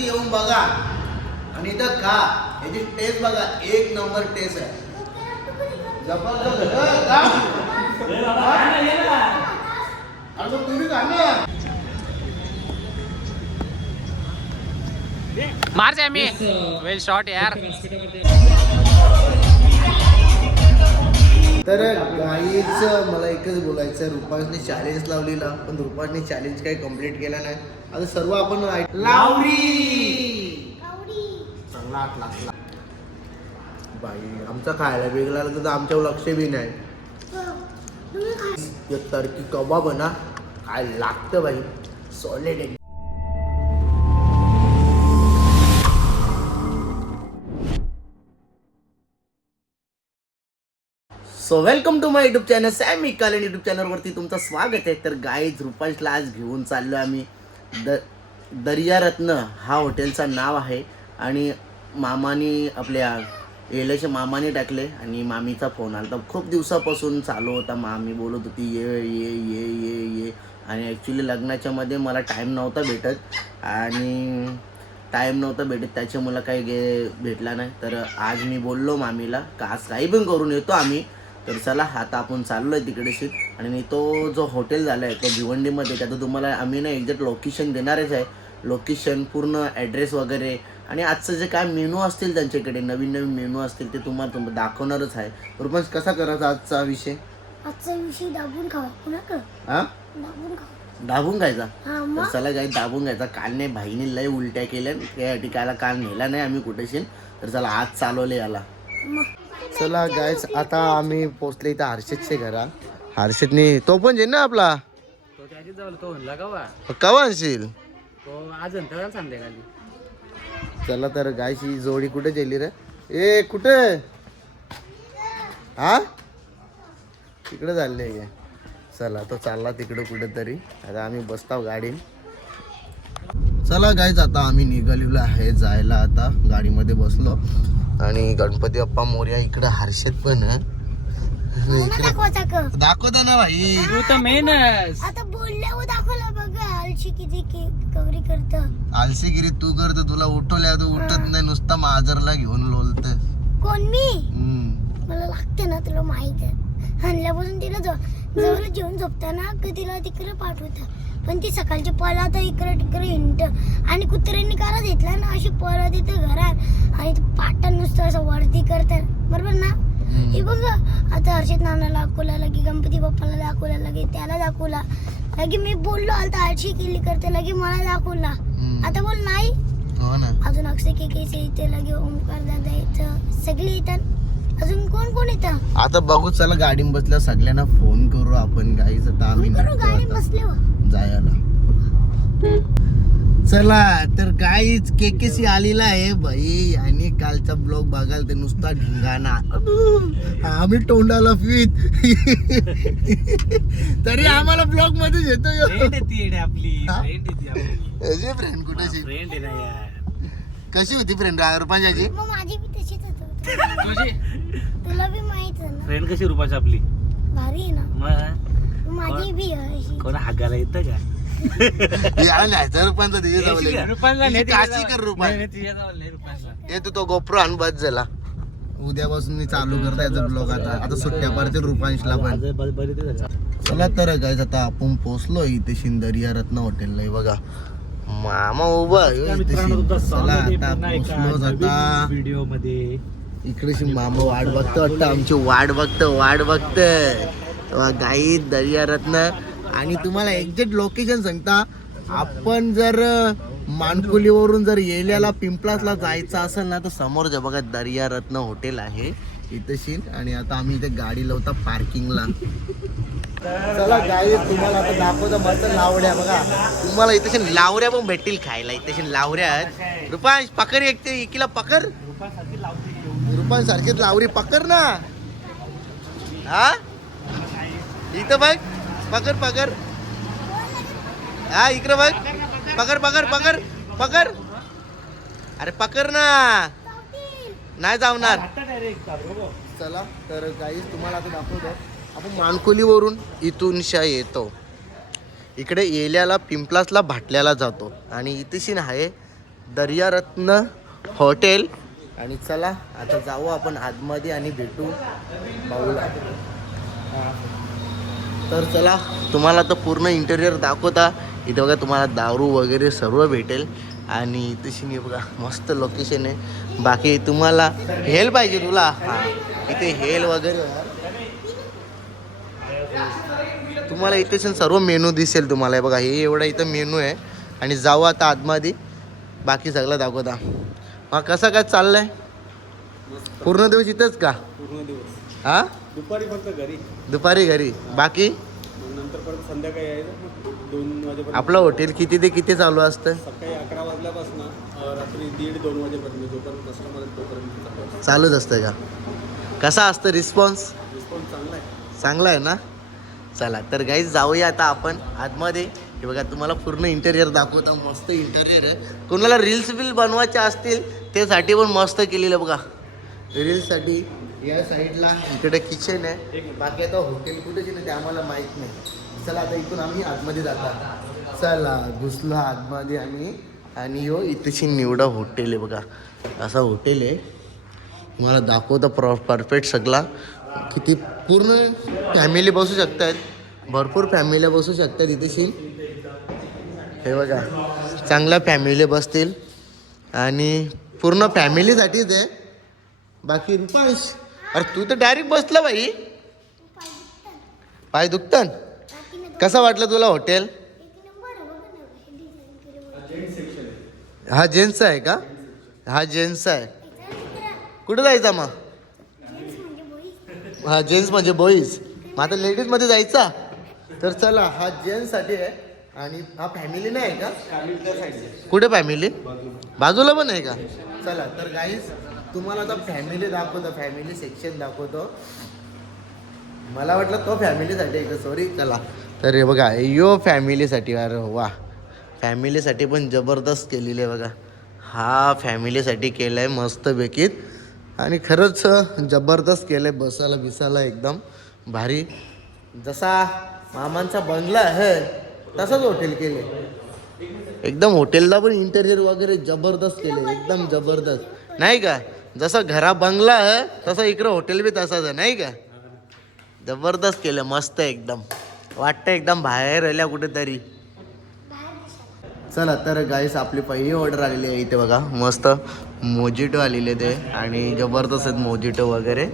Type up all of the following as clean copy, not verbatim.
नक्की येऊन बघा आणि इथं खा. याची टेस्ट बघा, एक नंबर टेस्ट आहे. जबरदस्त. तुम्ही खा ना. मार जाए मी वेल शॉट यार. तर गाईच मला एकच बोलायचं आहे, रुपासने चॅलेंज लावलेला पण रुपासने चॅलेंज काही कम्प्लीट केला नाही. आता सर्व आपण लावरी चांगला लागला बाई. आमचा खायला वेगळा तर आमच्यावर लक्ष बी नाही. टर्की कबाब ना काय लागतं बाई, solid. So welcome to my YouTube channel Sammy Kalan YouTube चॅनलवरती तुमचं स्वागत आहे. तर गाईज रुपासला आज घेऊन चाललो आम्ही दर्यारत्न हा हॉटेलचं नाव आहे. आणि मामानी आपल्या येल्याचे मामाने टाकले आणि मामीचा फोन आला. तर खूप दिवसापासून चालू होता, मामी बोलत होती ये ये ये ये ये. आणि ॲक्च्युली लग्नाच्या मध्ये मला टाईम नव्हता भेटत आणि त्याच्यामुळं काही भेटला नाही. तर आज मी बोललो मामीला का आज काही पण करून येतो आम्ही. तर चला आता आपण चाललो आहे तिकडेशी. आणि तो जो हॉटेल झाला आहे तो भिवंडीमध्ये, त्याचं तुम्हाला आम्ही ना एक्झॅक्ट लोकेशन देणारच आहे. लोकेशन, पूर्ण ॲड्रेस वगैरे आणि आजचं जे काय मेनू असतील त्यांच्याकडे, नवीन नवीन मेनू असतील ते तुम्हाला दाखवणारच आहे. रुपांश कसा करायचा आजचा विषय? दाबून खावा. हां, दाबून खायचा. मग? तर चला काही दाबून घ्यायचा. काल नाही भाईने लय उलट्या केल्या, त्यासाठी कायला काल नेला नाही आम्ही कुठेशी. तर चला आज चालवले याला. चला गायच आता आम्ही पोचले इथं हर्षदचे घरा. हर्षदने तो पण जे ना आपला तो त्याची जवळ तो म्हणला का कवा आणशील तो आज अंतराला संध्याकाळी. चला तर गायची जोडी कुठे गेली रे? ए कुठे? हा तिकडे चालले आहे. चला तो चालला तिकडे कुठेतरी. आता आम्ही बसताव गाडी. चला गायच आता आम्ही निघालेलो आहे जायला. आता गाडीमध्ये बसलो आणि गणपती बाप्पा मोरया. इकडे हर्षद पण आहे. दाखवता ना भाई. तू तर मेनच. आता बोलल्यावर दाखवला बघा. आलशी किती कवरी करत. आलसीगिरी तू करतो, तुला उठवल्या तू उठत नाही, नुसता माजरला घेऊन लोलत. कोण मी? मला लागते ना, तुला माहित आहे. आणल्यापासून तिला जवळ जेवण झोपताना तिला तिकडे पाठवत, पण ती सकाळची पळत इकडे तिकडे हिंट. आणि कुत्र्यांनी काला घेतला ना अशी पळत येते घरात आणि पाटा नुसतं असं वरती करतात, बरोबर ना? हे बघ आता हर्षद नानाला दाखवला, लगे गणपती बाप्पाला दाखवला, लगे त्याला दाखवला, लगे मी बोललो आता आळशी केली करते, लगे मला दाखवला. आता बोल नाही. हो ना. अजून अक्षय केकेचे येते, लगे ओमकार दादा येतं, सगळे येतात. अजून कोण कोण येतं आता बघू. चला गाडी बसल्या सगळ्यांना फोन करू आपण. गाईच आता आम्ही गाडी बसले जायला. चला तर गाईच केकेसी आलेला आहे भाई. आणि कालचा ब्लॉग बघाल ते नुसता ढिंगाणा. आम्ही तोंडाला फित तरी आम्हाला ब्लॉग मध्ये येतो. आपली फ्रेंड कुठे फ्रेंड आहे ना यार. कशी होती फ्रेंड रुपांची? मग माझी बी तशीच होती. तुला बी माहित आहे ना. फ्रेंड कशी रुपाची आपली? भारी आहे ना. मग माझी बी अशी. कोण हागायला येतं का? रुपांचा तिथे काशी कर. रुपान येतो तो गोप्रो आण बस झाला. उद्यापासून मी चालू करता याचा ब्लॉग. आता सुट्ट्या पडते रुपांशला पण. चला तर गाईज आता आपण पोहोचलो इथे शिंदरिया रत्न हॉटेलला. बघा मामा उभा. चला आता पोहोचलो. आता व्हिडिओ मध्ये इकडे मामा वाट बघतो वाटतं, आमची वाट बघतं गाई दर्या रत्न. आणि तुम्हाला एक्झॅक्ट लोकेशन सांगता, आपण जर मानकुलीवरून जर येल्याला पिंपलासला जायचं असेल ना तर समोर जे बघा दर्या रत्न हॉटेल आहे इथेशी. आणि आता आम्ही इथे गाडी लावता पार्किंगला. चला गाई तुम्हाला आता दाखवतो मस्त लावड्या. बघा तुम्हाला इथे लावऱ्या पण भेटतील खायला. इथे लावऱ्या आहेत. रुपांश पकड एकीला पकड. रुपांश सारखीच लावरी पकड ना. हा इथं बघ पकड. हा इकडे बघ. पकड. अरे पकड ना. नाही जावणार. चला तर गाईज तुम्हाला आता दाखवतो. आपण मानकोलीवरून इथूनशा येतो. इकडे येल्याला पिंपलासला भाटल्याला जातो. आणि इथेशी आहे दर्यारत्न हॉटेल. आणि चला आता जाऊ आपण आतमध्ये आणि भेटू भाऊला. तर चला तुम्हाला तर पूर्ण इंटेरियर दाखवता. इथे बघा तुम्हाला दारू वगैरे सर्व भेटेल. आणि तशी बघा मस्त लोकेशन आहे. बाकी तुम्हाला हेल पाहिजे तुला, हां इथे हेल वगैरे तुम्हाला इथे सर्व मेनू दिसेल तुम्हाला. हे बघा हे एवढा इथं मेनू आहे. आणि जाऊ आता आतमध्ये बाकी सगळं दाखवता. मग कसं काय चाललंय पूर्ण दिवस इथंच का? पूर्ण दिवस हां दुपारी फक्त घरी, दुपारी घरी, बाकी मग नंतर परत संध्याकाळी यायचं 2 वाजेपर्यंत. आपलं हॉटेल किती ते किती चालू असतं? सकाळी 11 वाजल्यापासून रात्री 1:30-2 वाजेपर्यंत जोपर्यंत कस्टमर तोपर्यंत चालूच असतं का? कसा असतं रिस्पॉन्स? रिस्पॉन्स चांगला आहे. चांगला आहे ना? चला तर गाईज जाऊया आता आपण आतमध्ये. हे बघा तुम्हाला पूर्ण इंटेरियर दाखवता. मस्त इंटेरियर आहे. कोणाला रील्स बिल बनवायचे असतील त्यासाठी पण मस्त केलेलं बघा. रील्ससाठी या साईडला इकडे किचन आहे. बाकी आता हॉटेल कुठे नाही ते आम्हाला माहीत नाही. चला आता इथून आम्ही आतमध्ये जातात. चला घुसलो आतमध्ये आम्ही. आणि हो इथेची निवडा हॉटेल आहे बघा. असा हॉटेल आहे. तुम्हाला दाखवतं परफेक्ट सगळा. किती पूर्ण फॅमिली बसू शकतात. भरपूर फॅमिल्या बसू शकतात इथेशी. हे बघा चांगल्या फॅमिली बसतील. आणि पूर्ण फॅमिलीसाठीच आहे. बाकी रुपांश अरे तू तर डायरेक्ट बसला बाई. पाय दुखतन. कसं वाटलं तुला हॉटेल? हा जेंट्सचा आहे का? हा जेंट्सचा आहे. कुठं जायचा मग? हा जेंट्स म्हणजे बॉईज. मग आता लेडीजमध्ये जायचा. तर चला हा जेंट्ससाठी आहे. आणि हा फॅमिली नाही आहे का? कुठे फॅमिली? बाजूला पण आहे का? चला तर गाईज तुम्हाला आता फॅमिली दाखवतो. फॅमिली सेक्शन दाखवतो. मला वाटलं तो फॅमिलीसाठी आहे का? सॉरी. चला तर हे बघा यो फॅमिलीसाठी. अरे वा फॅमिलीसाठी पण जबरदस्त केलेली आहे बघा. हा फॅमिलीसाठी केलं आहे मस्तपैकी. आणि खरंच जबरदस्त केलं आहे. बसायला बिसायला एकदम भारी. जसा मामांचा बंगला आहे तसंच हॉटेल केले. एकदम हॉटेलला पण इंटेरियर वगैरे जबरदस्त केले. एकदम जबरदस्त नाही का? जसं घरा बंगला आहे तसं इकडं हॉटेल बी तसाच आहे नाही का? जबरदस्त केलं. मस्त एकदम वाटतं एकदम बाहेर आल्या कुठेतरी. चला तर गाईस आपली पहिली ऑर्डर आलेली आहे. इथे बघा मस्त मोजिटो आलेले ते. आणि जबरदस्त आहेत मोजिटो वगैरे.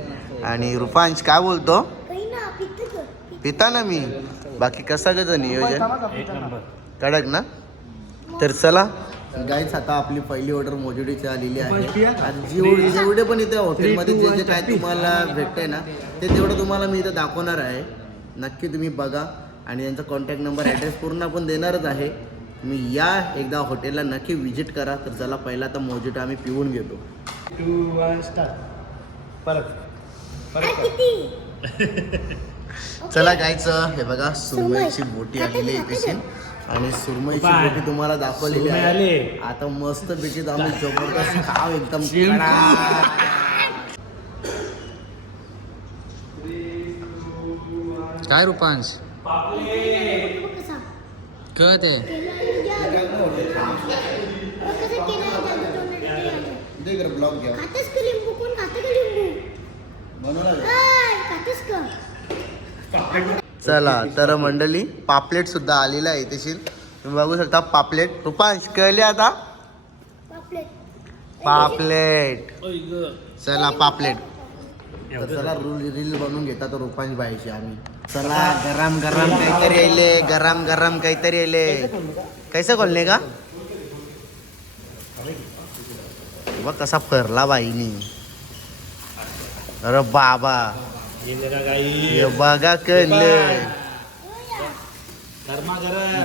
आणि रुपांश काय बोलतो? पिता ना मी. बाकी कसा कसं नियोजन? एक नंबर कडक ना? तर चला गाईस आता आपली पहिली ऑर्डर मोजिटोची आलेली आहे. आणि जेवढे पण इथे हॉटेलमध्ये जे जे काय तुम्हाला भेटतंय ना ते तेवढं तुम्हाला मी इथं दाखवणार आहे. नक्की तुम्ही बघा. आणि यांचा कॉन्टॅक्ट नंबर ॲड्रेस पूर्ण आपण देणारच आहे. तुम्ही या एकदा हॉटेलला नक्की व्हिजिट करा. तर चला पहिला तर मोजिटो आम्ही पिऊन घेतो. 2 1 स्टार्ट. परत चला गायचं हे बघा सुरमईची बोटी आलेली आहे तशी. आणि सुरमईची बोटी तुम्हाला दाखवलेली आहे. आता मस्त पैकी आम्ही जबरदस्त खाव एकदम. काय रुपांश कळत आहे? ब्लॉग घ्या. चला तर मंडळी पापलेट सुद्धा आलेला आहे इथे. तुम्ही बघू शकता पापलेट. रुपांश कळले आता पापलेट. चला पापलेट. तर चला रील बनवून घेता तर रुपांश बाईशी आम्ही. चला गरम गरम काहीतरी आले. गरम गरम काहीतरी आले. कैसे खोलने का? बघ कसा फरला बाईनी. अरे बाबा हे बघा कळले.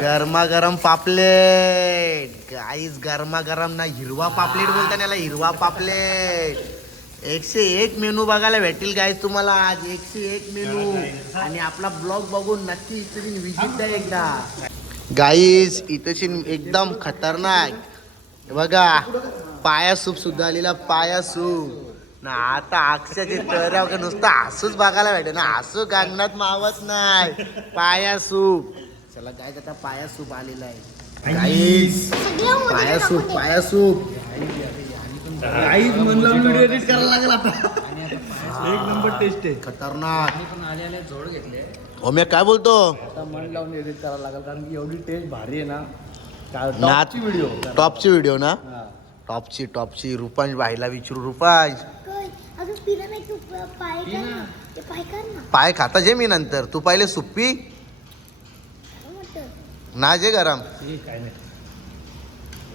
गरमा गरम पापलेट गाईस. गरमा गरम ना हिरवा पापलेट बोलता याला. हिरवा पापलेट. 101 मेनू बघायला भेटेल गाईस तुम्हाला आज. 101 मेनू. आणि आपला ब्लॉग बघून नक्की इथे विजिट द्या एकदा गाईस. इथे एकदम खतरनाक बघा पाया सूप सुद्धा आलेला. पाया सूप ना. आता अक्षरचे तऱ्या वगैरे नुसतं हसूच बघायला भेटेल ना. हसू गागनात मावत नाही. पाया सूप. चला काय आता पाया सूप आलेला आहे. गाईस सगळ्या मध्ये पाया टाकून सूप दे. पाया सूप काहीच म्हणलं व्हिडिओ एडिट करायला लागला आता एक नंबर टेस्ट आहे. खतरनाक. पण आले जोड घेतले ओम्या काय बोलतो आता मन लावून एडिट करायला लागेल कारण की एवढी टेस्ट भारी आहे ना नाच टॉपची व्हिडिओ टॉपची व्हिडिओ ना टॉपची रुपांश भाईला विचारू रुपांश काय? अजून पिलं नाही तू पाय कर ना ते पाय कर ना पाय खाता जे मी नंतर तू पहिले सुप्पी काय म्हणतं? ना जे गरम काय नाही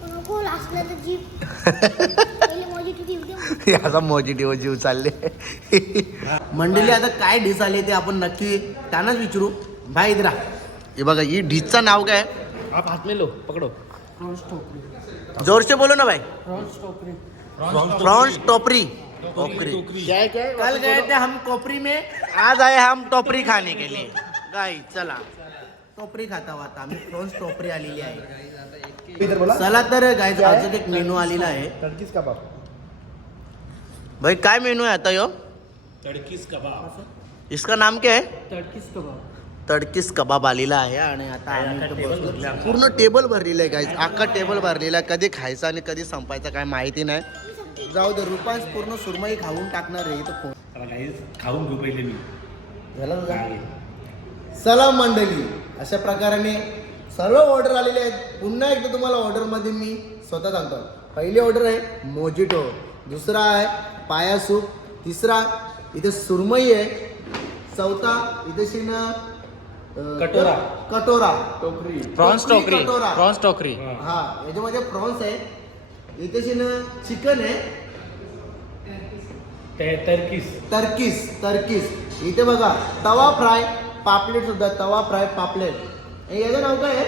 नको असलं तर जीप पहिले माझी तू जीव दे याचा मॉजिटिव्ह जीव चालले मंडळी आता काय डिश आली ते आपण नक्की त्यांनाच विचारू भाई इधरा हे बघा ही डिशचं नाव काय आप हाथ में लो पकड़ो जोर से बोलो ना भाई प्रॉन्स टोपरी कल गए थे हम टोपरी में आज आए हम टोपरी खाने के लिए गाई चला टोपरी खाता हुआ आता आम्ही प्रॉन्स टोपरी आलेली आहे चला तर गाईज अजून एक मेनू आलेला आहे तड़कीस कबाब भाई काय मेनू आहे आता यो तड़कीस कबाब इसका नाम क्या है तड़कीस कबाब तडकीस कबाब आलेला आहे आणि आता आम्ही इथं बसलो. पूर्ण टेबल भरलेलं आहे गाईज अख्खा टेबल भरलेला आहे कधी खायचा आणि कधी संपायचा काय माहिती नाही जाऊ दे रुपांश पूर्ण सुरमई खाऊन टाकणार आहे इथं फोन खाऊन घेऊ पहिले मी झाला तुझा चला मंडळी अशा प्रकाराने सर्व ऑर्डर आलेले आहेत पुन्हा एकदा तुम्हाला ऑर्डरमध्ये मी स्वतः सांगतो पहिली ऑर्डर आहे मोजिटो दुसरा आहे पाया सूप तिसरा इथे सुरमई आहे चौथा इथे कटोरा. कटोरा टोकरी प्रॉन्स टोकरी कटोरा. प्रॉन्स टोकरी हा याच्यामध्ये प्रॉन्स आहे इथे चिकन आहे तर्कीस इथे बघा तवा फ्राय पापलेट सुद्धा तवा फ्राय पापलेट याचं नाव काय आहे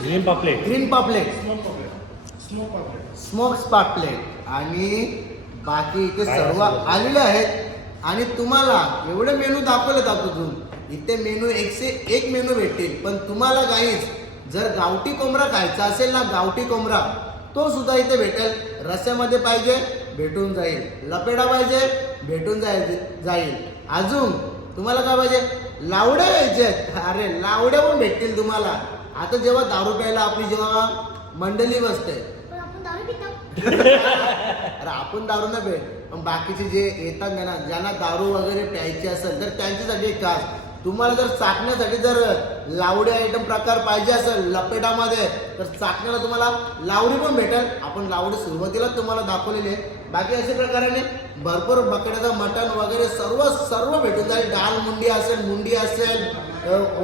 ग्रीन पापलेट ग्रीन पापलेट स्मोक्स पापलेट आणि बाकी इथे सर्व आलेले आहेत आणि तुम्हाला एवढे मेनू दाखवले दाखवून इथे मेनू 101 मेनू भेटतील पण तुम्हाला काहीच जर गावठी कोंबडा खायचा असेल ना गावठी कोंबडा तो सुद्धा इथे भेटेल रस्स्यामध्ये पाहिजे भेटून जाईल लपेडा पाहिजे भेटून जाईल अजून तुम्हाला काय पाहिजे लावड्या घ्यायचे अरे लावड्या पण भेटतील तुम्हाला आता जेव्हा दारू प्यायला आपली जेव्हा मंडळी बसते पण आपण दारू पितो अरे आपण दारू ना भेट पण बाकीचे जे येतात ना ज्यांना दारू वगैरे प्यायची असेल तर त्यांच्यासाठी खास तुम्हाला जर चाकण्यासाठी जर लावडी आयटम प्रकार पाहिजे असेल लपेटामध्ये तर चाकण्याला तुम्हाला लावडी पण भेटेल आपण लावडी सुरुवातीलाच तुम्हाला दाखवलेली आहे बाकी अशा प्रकाराने भरपूर बकड्याचं मटण वगैरे सर्व भेटून जाईल डाळ मुंडी असेल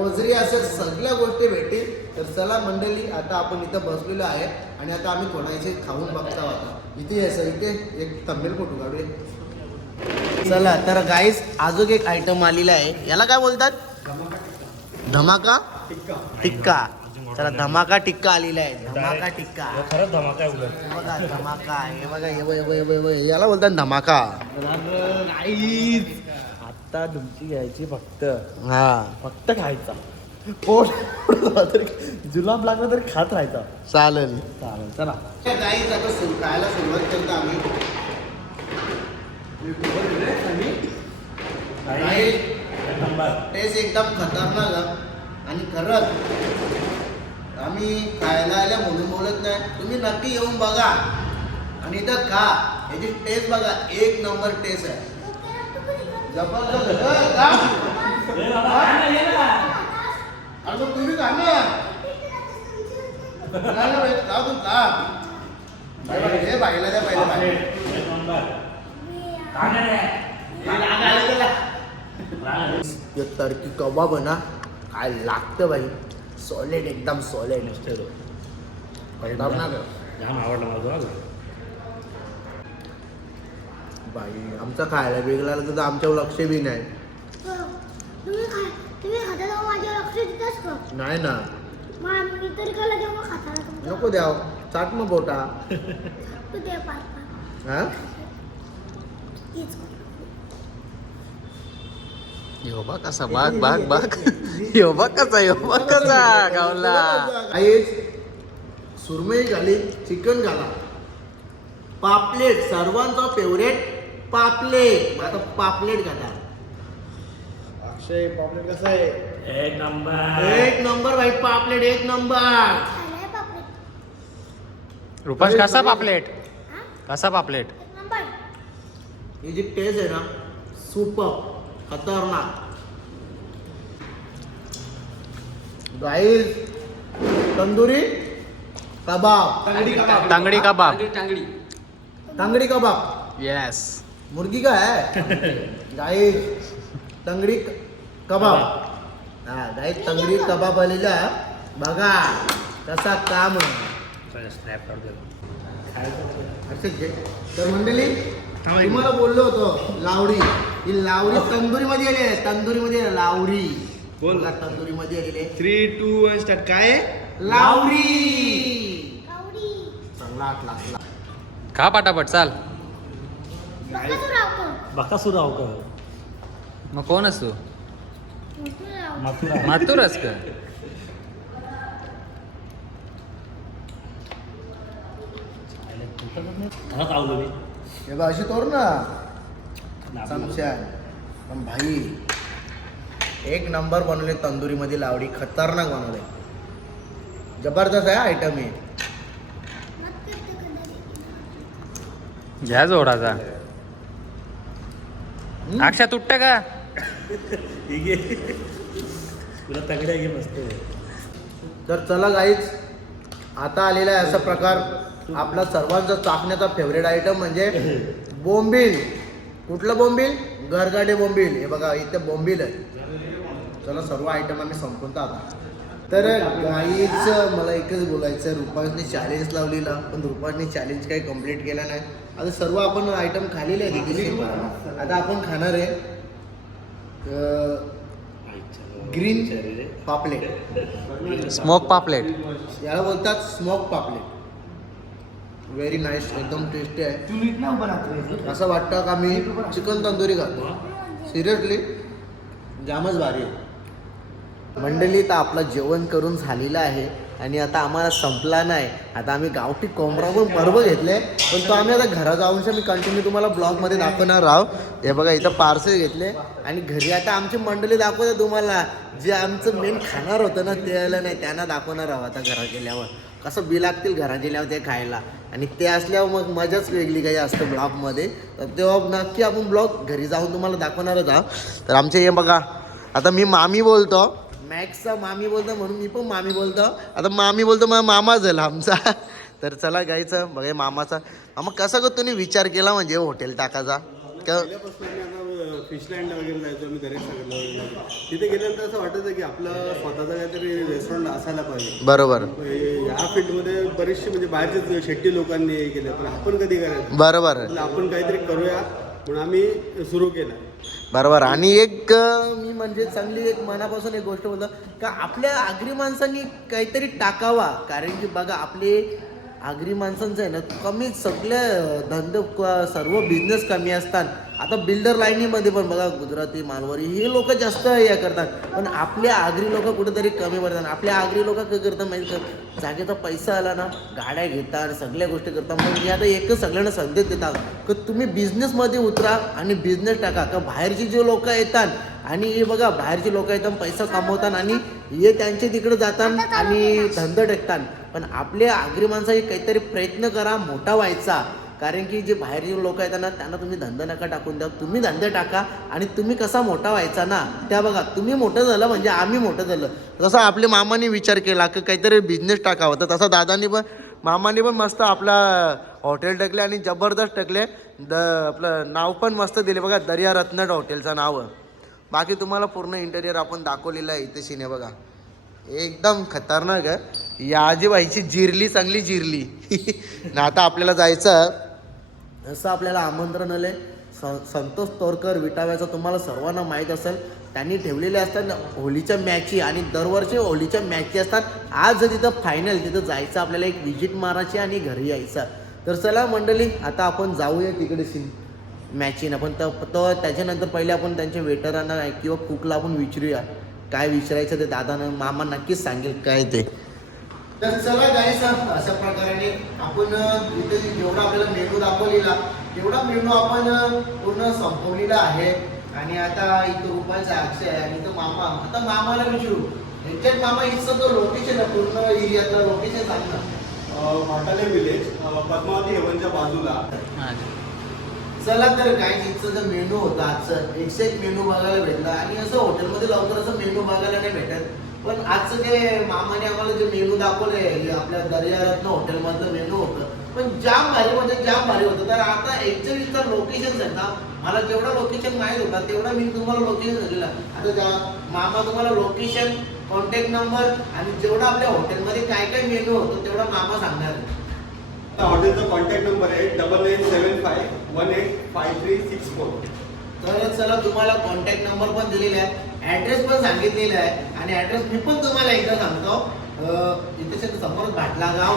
ओझरी असेल सगळ्या गोष्टी भेटतील तर चला मंडळी आता आपण इथं बसलेलो आहे आणि आता आम्ही कोणाचे खाऊन बघता होता इथे यायचं इथे एक थंबनेल फोटो काढूया चला तर गाईस अजून एक आयटम आलेला आहे याला काय बोलतात धमाका टिक्का चला धमाका टिक्का आलेला आहे धमाका टिक्का खरंच धमाका आहे उलट बघा धमाका हे बघा हे याला बोलतात धमाका आता तुमची घ्यायची फक्त हा खायचा पोट जुलाब लागला तरी खात राहायचा चालेल चालेल चला गाईस आता खायला सुरुवात करतो आम्ही टेस्ट एकदम खतरनाक आणि खरंच आम्ही खायला आल्या म्हणून बोलत नाही तुम्ही नक्की येऊन बघा आणि इथं खा याची टेस्ट बघा एक नंबर टेस्ट आहे जबरदस्त अरे मग तुम्ही खा ना हे बाईला द्या पहिले तडकी कबाब ना काय लागतं बाई सॉलिड एकदम सॉलिड जाम आवडला माझा बाई आमचा खायला वेगळा तर आमच्यावर लक्ष बी नाही तुम्ही खाता तेव्हा माझ्या लक्ष देतास का नाही ना मग मी तरी खाला तेव्हा खाता नको द्याव चाट मग बोटा तू दे पाच हा तीच योबा कसा बाग योबा कसा गावला आईच सुरमई घाली चिकन घाला पापलेट सर्वांचा फेवरेट पापलेट आता पापलेट घाला अक्षय पापलेट कसं आहे एक नंबर. एक नंबर भाई पापलेट एक नंबर. खाल्लाय पापलेट. रुपाश कसा पापलेट कसा पापलेट एक नंबर. ही जी टेस्ट आहे ना सुपर खतरनाक. गाईस तंदुरी कबाब. तांगडी कबाब तंगड़ी कबाब. येस मुर्गी का है गाईस तंगडी कबाब. हा गाईस तंगडी कबाब आलेला बघा कसा काम आहे. स्नॅप काढतो. असेच घे. तर मंडळी तुम्हाला बोललो होतो लावडी ही लावडी तंदुरी मध्ये आली आहे. तंदुरी मध्ये लावडी बोल. बघा, तंदुरी मध्ये आलेली आहे 3, 2, 1 स्टार्ट. काय आहे? लावडी. कावडी. चांगला आटला असला. खा पाटापट चाल बकासूर रावकर. बकासूर रावकर. मग कोण असतो मोठं रावकर. मथुरा. मातूरच का हा चावलो मी. हे बघ अशी तोड ना चमच्या. पण भाई एक नंबर बनवले तंदुरी मध्ये लावडी. खतरनाक बनवले. जबरदस्त आहे आयटम हे. घ्या जोडाचा अक्षा तुटत का ठीक आहे. तुला तगड्या घे मस्त. तर चला गाईच आता आलेला आहे असा प्रकार आपला सर्वांचा चाकण्याचा फेवरेट आयटम म्हणजे बोंबील. कुठलं बोंबील? गरगाडे बोंबील. हे बघा इथे बोंबील आहे. चला सर्व आयटम आम्ही संपवतो आता. तर गाईच मला एकच बोलायचं आहे रुपासने चॅलेंज लावलेला पण रुपासने चॅलेंज काही कम्प्लीट केला नाही. आता सर्व आपण आयटम खाल्लेले आहेत. आता आपण खाणार आहे ग्रीन पापलेट. स्मोक पापलेट याला बोलतात स्मोक पापलेट. व्हेरी नाईस एकदम टेस्टी आहे. असं वाटतं का मी चिकन तंदुरी खातो. सिरियसली जामच भारी आहे. मंडळी तर आपलं जेवण करून झालेलं आहे आणि आता आम्हाला संपला नाही. आता आम्ही गावठी कोंबडा पण बरोबर घेतले पण तो आम्ही आता घरात जाऊन मी कंटिन्यू तुम्हाला ब्लॉगमध्ये दाखवणार आहोत. हे बघा इथं पार्सल घेतले आणि घरी आता आमची मंडळी दाखवते तुम्हाला. जे आमचं मेन खाणार होतं ना ते आलं नाही त्यांना दाखवणार आहोत आता घरात गेल्यावर. कसं बी लागतील घरात गेल्यावर ते खायला आणि ते असल्यावर मग मजाच वेगळी काही असतं ब्लॉगमध्ये. तर तेव्हा नक्की आपण ब्लॉग घरी जाऊन तुम्हाला दाखवणारच आहोत. तर आमचे हे बघा आता मी मामी बोलतो. मॅक्सचा मामी बोलतो म्हणून मी पण मामी बोलतो. आता मामी बोलतो मग मामा झाला आमचा. तर चला गायचं बघा मामाचा. मामा कसा का तुम्ही विचार केला म्हणजे हॉटेल टाकायचा का? फिशलँड वगैरे जायचो आम्ही दरेक सांगितलं. तिथे गेल्यानंतर असं वाटायचं की आपलं स्वतःचा काहीतरी रेस्टॉरंट असायला पाहिजे. बरोबर या फील्डमध्ये बरेचसे म्हणजे बाहेरचे शेट्टी लोकांनी हे केलं पण आपण कधी करायचं. बरोबर आपण काहीतरी करूया म्हणून आम्ही सुरू केलं. बरोबर. आणि एक मी म्हणजे चांगली एक मनापासून एक गोष्ट बोलतो का आपल्या आगरी माणसांनी काहीतरी टाकावा. कारण की बघा आपले आगरी माणसांचं आहे ना कमी सगळे धंदे सर्व बिझनेस कमी असतात. आता बिल्डर लाईनीमध्ये पण बघा गुजराती मालवारी हे लोक जास्त हे करतात पण आपले आगरी लोक कुठेतरी कमी पडतात. आपले आगरी लोक काय करतात माहिती का जागेचा पैसा आला ना गाड्या घेतात सगळ्या गोष्टी करतात. मग मी आता एकच सगळ्यांना संदेश देतात की तुम्ही बिझनेसमध्ये उतरा आणि बिझनेस टाका. का बाहेरची जे लोक येतात आणि हे बघा बाहेरची लोक येतात पैसा कमवतात आणि हे त्यांचे तिकडे जातात आणि धंदा टेकतात. पण आपले आगरी माणसाने काहीतरी प्रयत्न करा मोठा व्हायचा. कारण की जे बाहेरचे लोक आहेत ना त्यांना तुम्ही धंदा नका टाकून द्या. तुम्ही धंदा टाका आणि तुम्ही कसा मोठा व्हायचा ना त्या बघा. तुम्ही मोठं झालं म्हणजे आम्ही मोठं झालं. जसं आपल्या मामाने विचार केला की काहीतरी बिझनेस टाकावं तर तसं दादानी पण मामाने पण मस्त आपला हॉटेल टाकले आणि जबरदस्त टाकले. आपलं नाव पण मस्त दिले बघा दर्या रत्नट हॉटेलचं नाव. बाकी तुम्हाला पूर्ण इंटेरियर आपण दाखवलेलं आहे इथे शिने बघा एकदम खतरनाक आहे. या आजीबाईची जिरली चांगली जिरली. ना आता आपल्याला जायचं असं आपल्याला आमंत्रण आलं आहे संतोष तोरकर विटाव्याचं. तुम्हाला सर्वांना माहीत असेल त्यांनी ठेवलेले असतात होलीच्या मॅची आणि दरवर्षी होलीच्या मॅची असतात. आज तिथं फायनल तिथं जायचं आपल्याला एक विजिट मारायची आणि घरी यायचं. तर चला मंडळी आता आपण जाऊया तिकडे मॅचीनं. पण तो त्याच्यानंतर पहिले आपण त्यांच्या वेटरांना किंवा कुकला आपण विचारूया काय विचारायचं ते दादानं मामा नक्कीच सांगेल काय ते. तर चला गाईस अशा प्रकारे आपण इथे जेवढा आपल्याला मेनू दाखवलेला तेवढा मेनू आपण पूर्ण संपवलेला आहे. आणि आता इथं रुपयाचा अक्षय आहे आणि इथं मामा. आता मामाला विचारू एक्झॅक्ट मामा इथं तो लोकेशन आहे पूर्ण एरियातलं लोकेशन सांग ना. भाटाले विलेज पद्मावती हेवनच्या बाजूला. चला तर काय इथचं जो मेनू होता आजचं एकशे एक मेनू बघायला भेटला आणि असं हॉटेलमध्ये लवकर असं मेनू बघायला नाही भेटत. पण आजचं जे मामाने आम्हाला जे मेनू दाखवले हे आपल्या दर्यारत्न हॉटेलमधलं मेनू होतं पण जाम भारी म्हणजे जाम भारी होतं. तर आता एक्झॅक्ट इथं लोकेशन आहे ना मला जेवढं लोकेशन माहीत होता तेवढं मी तुम्हाला लोकेशन झालेलं. आता मामा तुम्हाला लोकेशन कॉन्टॅक्ट नंबर आणि जेवढं आपल्या हॉटेलमध्ये काय काय मेनू होतं तेवढं मामा सांगणार आहे. हॉटेलचा कॉन्टॅक्ट नंबर आहे 9975185364. तर चला तुम्हाला कॉन्टॅक्ट नंबर पण दिलेला आहे ॲड्रेस पण सांगितलेला आहे आणि ॲड्रेस मी पण तुम्हाला एकदा सांगतो. इथे समोर भाटला गाव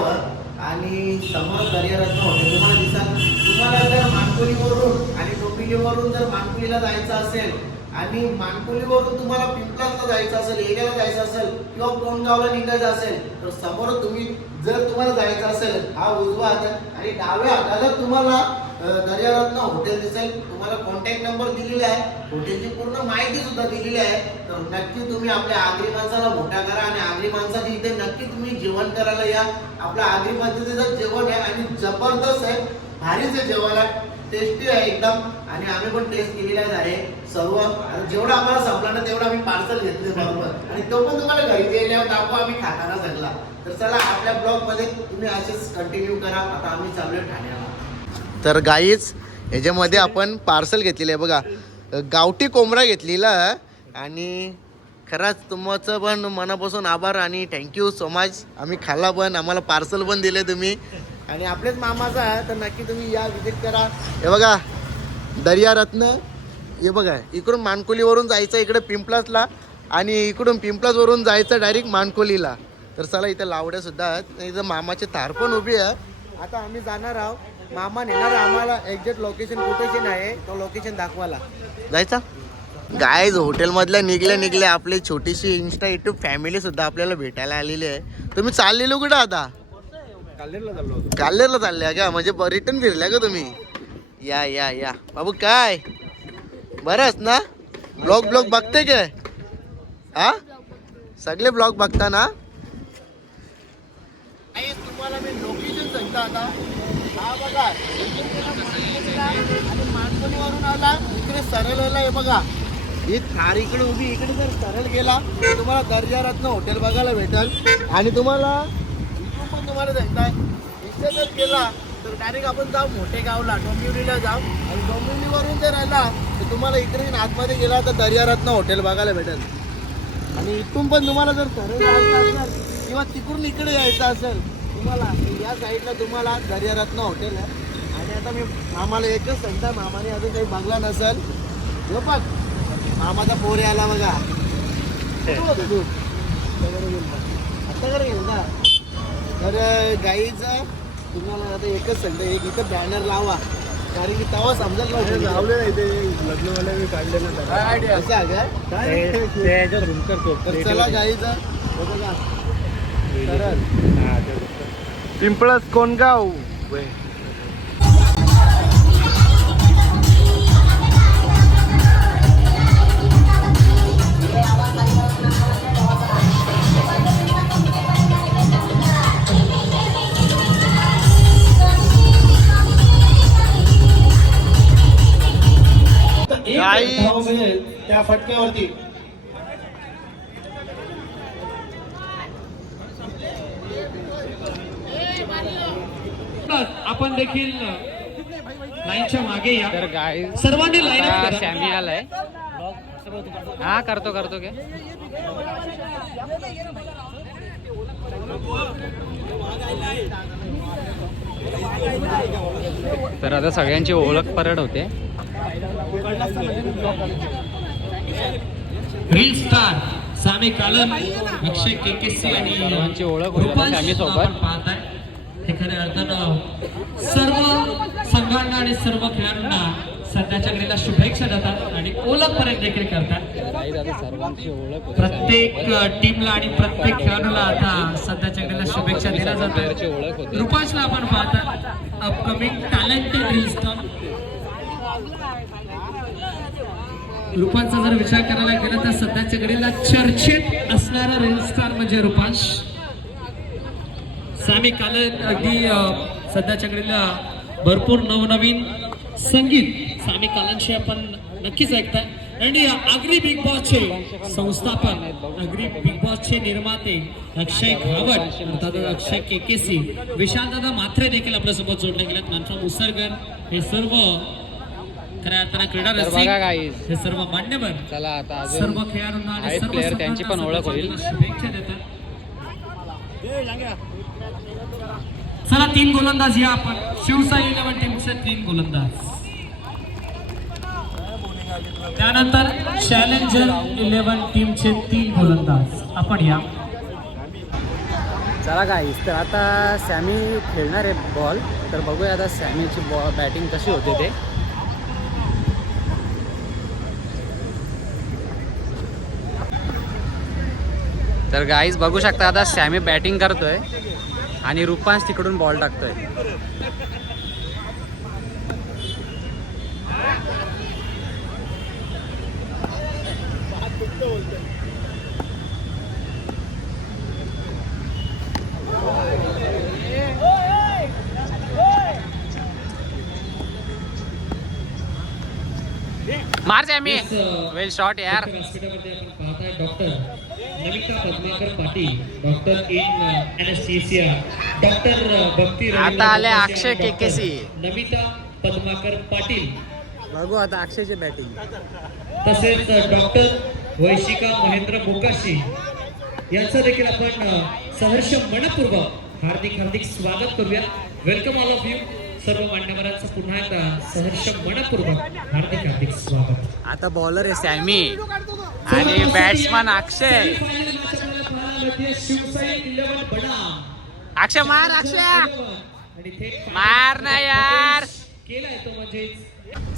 आणि समोर दर्यारत्न हॉटेल तुम्हाला दिसाल. तुम्हाला जर मानकोलीवरून आणि डोंबिवलीवरून जर मानकोलीला जायचं असेल आणि मानकोलीवरून तुम्हाला पिंपळासला जायचं असेल एरियाला जायचं असेल किंवा कोणगावला निघायचं असेल तर समोर तुम्ही जर तुम्हाला जायचं असेल हा उजवा हात आणि डाव्या हाताला तुम्हाला दर्यारत्न हॉटेल दिसेल. तुम्हाला कॉन्टॅक्ट नंबर दिलेला आहे हॉटेलची पूर्ण माहिती सुद्धा दिलेली आहे. तर नक्की तुम्ही आपल्या आगरी माणसाला मोठा करा आणि आगरी माणसाची इथे नक्की तुम्ही जेवण करायला या. आपल्या आगरी पद्धतीचं जेवण आहे आणि जबरदस्त आहे भारीच आहे जेवायला टेस्टी आहे एकदम आणि आम्ही पण टेस्ट केलेला आहे सर्व. जेवढा आम्हाला संपला ना तेवढा आम्ही पार्सल घेतले बरोबर आणि तो पण तुम्हाला घरी गेल्यावर दाखवू आम्ही खाताना सगळा. तर चला आपल्या ब्लॉग मध्ये तुम्ही असेच कंटिन्यू करा. आता आम्ही चाललोय ठाण्याला. तर गाईच ह्याच्यामध्ये आपण पार्सल घेतलेलं आहे बघा गावठी कोंबडा घेतलेला आणि खरंच तुमचं पण मनापासून आभार आणि थँक्यू सो मच. आम्ही खाल्ला पण आम्हाला पार्सल पण दिले तुम्ही आणि आपलेच मामाचा आहे तर नक्की तुम्ही या विजिट करा. हे बघा दर्यारत्न हे बघा इकडून मानकोलीवरून जायचं इकडे पिंपलासला आणि इकडून पिंपलासवरून जायचं डायरेक्ट मानकोलीला. तर चला इथं लावड्या सुद्धा आहेत इथं मामाचे तार पण उभी आहे. आता आम्ही जाणार आहोत मामा नेणार आम्हाला एक्झॅक्ट लोकेशन कुठेशन आहे तो लोकेशन दाखवायला जायचा. गायज हॉटेलमधल्या निघल्या आपली छोटीशी इन्स्टा युट्यूब फॅमिली सुद्धा आपल्याला भेटायला आलेली आहे. तुम्ही चाललेलो कुठं आता काल्लेरला चालल्या का म्हणजे रिटर्न फिरल्या का तुम्ही. या या या बाबू काय बरंच ना ब्लॉग बघते काय हा सगळे ब्लॉग बघता ना. तुम्हाला मी लोकेशन सांगतो आता हा बघा आणि मानकोलीवरून आला इकडे सरळ आला हे बघा ही थार इकडे उभी इकडे जर सरळ गेला तर तुम्हाला दर्यारत्न हॉटेल बघायला भेटेल. आणि तुम्हाला इथून पण तुम्हाला सांगताय इथे जर गेला तर डायरेक्ट आपण जाऊ मोठे गावला डोंबिवलीला जाऊ आणि डोंबिवलीवरून जर आला तर तुम्हाला इकडे आतमध्ये गेला तर दर्यारत्न हॉटेल बघायला भेटेल. आणि इथून पण तुम्हाला जर सरळ जायचं असेल किंवा तिकडून इकडे यायचं असेल तुम्हाला या साईडला तुम्हाला दर्यारत्न हॉटेल आहे. आणि आता मी मामाला एकच सांगता मामाने अजून काही बघला नसेल हो पण मामाचा पोर आला बघा तू आता करे ना. तर गाईचं तुम्हाला आता एकच सांगता एक इथं बॅनर लावा कारण की तेव्हा समजत नव्हतं लावले नाही ते लग्नवाल्या मी काढले ना असं आहे का. तर चला गाईचं बघा पिंपळस कोणगाव त्या फटक्यावरती आपण देखील लाईनच्या मागे या. तर गाय सर्वांनी लाईन अप करा. सॅमी आलाय हा करतो के तर आता सगळ्यांची ओळख परत होते. रील स्टार सामी कालन अक्षय केकेसी आणि सर्वांची ओळख होते सॅमी सोबत. हे खऱ्या अर्थानं सर्व संघांना आणि सर्व खेळाडूंना सध्याच्या घडीला शुभेच्छा देतात आणि ओळख परत देखील करतात. सर्वांची ओळख होते प्रत्येक टीमला आणि प्रत्येक खेळाडूला आता सध्याच्या घडीला शुभेच्छा दिल्या जातात. ओळख होते. रुपाशला आपण पाहता अपकमिंग टॅलेंटेड रील स्टार रूपांचा जर विचार करायला गेला तर सध्याच्या घडीला चर्चेत असणारा रील स्टार म्हणजे रूपांश. सामी कालन अगदी सध्याच्या घडीला भरपूर नवनवीन संगीत सामी कालनशी आपण नक्कीच ऐकताय. आणि आगरी बिग बॉसचे संस्थापक, आगरी बिग बॉसचे निर्माते अक्षय घावट अर्थात अक्षय केकेसी, विशालदादा मात्रे देखील आपल्यासोबत जोडले गेलेत. मंत्र मुसरगर हे सर्व खऱ्या अर्थानं क्रीडा तर रसिक, बघा guys. हे सर्व मान्यवर, चला आता सर्व अजून खेळाडूंना आणि आहेत सर्व player, त्यांची पण ओळख होईल. शुभेच्छा देतात. चला 3 गोलंदाज या आपण. शिवसाई 11 टीमचे 3 गोलंदाज. त्यानंतर चॅलेंजर 11 टीमचे 3 गोलंदाज आपण या. चला गाईस, तर आता सॅमी खेळणार आहे बॉल. तर बघूया आता सॅमीची बॅटिंग कशी होते ते. तर गाईज बघू शकता आता सॅमी बॅटिंग करतोय आणि रूपांश तिकडून बॉल टाकतोय. मार सॅमी, वेल शॉट यार. व्यासपीठावरती आपण पाहताय doctor Namita Padmakar Patil, doctor in anaesthesia, doctor Bhakti आता आले अक्षय केकेसी. नमिता पद्माकर पाटील, बघू आता अक्षयची बॅटिंग. तसेच डॉक्टर वैशिका महेंद्र मोकाशी यांचं देखील आपण सहर्ष मनपूर्वक हार्दिक स्वागत करूया. Welcome all of you. सर्व मान्यवरांचं पुन्हा एकदा सहर्ष मनपूर्वक हार्दिक स्वागत. आता बॉलर आहे सॅमी आणि बॅट्समन अक्षय. अक्षय मार, अक्षय मार ना यार. केलाय तो म्हणजे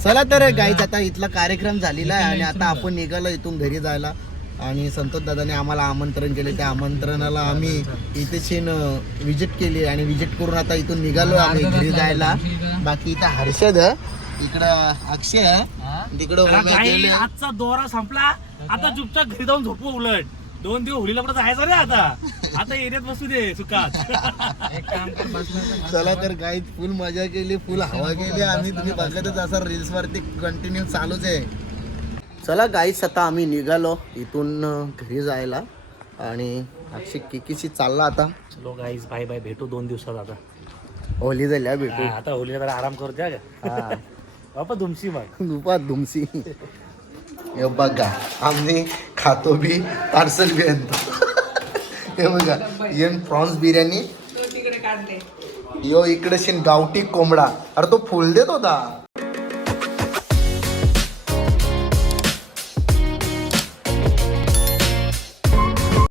चला तर गाईज, आता इथला कार्यक्रम झालेला आहे आणि आता आपण निघालो इथून घरी जायला. आणि संतोष दादाने आम्हाला आमंत्रण केले, त्या आमंत्रणाला आम्ही इथे विजिट केली आणि विजिट करून आता इथून निघालो आम्ही घरी जायला. बाकी इथं हर्षद, इकडं अक्षय, तिकडं आजचा दौरा संपला. आता चुपचाप घरी जाऊन झोपू. उलट 2 दिवस होळीला कुठं जायचं रे. आता एरियात बसू दे सुखात. चला तर गाईज, फुल मजा केली, फुल हवा केली आणि तुम्ही बघतच असं रील्स वरती कंटिन्यू चालूच आहे. चला गाईज, आता आम्ही निघालो इथून घरी जायला आणि अक्षय केकीशी चालला आता. चलो गाईज, बाय बाय. भेटू 2 दिवसात. आता होली झाल्या भेटू. आता होळीला जरा आराम करू द्या. बापा दुमशी मग दुपा दुमसी. हे बघा, आम्ही खातो बी, पार्सल बी आणतो. हे बघा, येन प्रॉन्स बिर्याणी, यो इकडे गावठी कोंबडा. अरे तो फुल देत होता.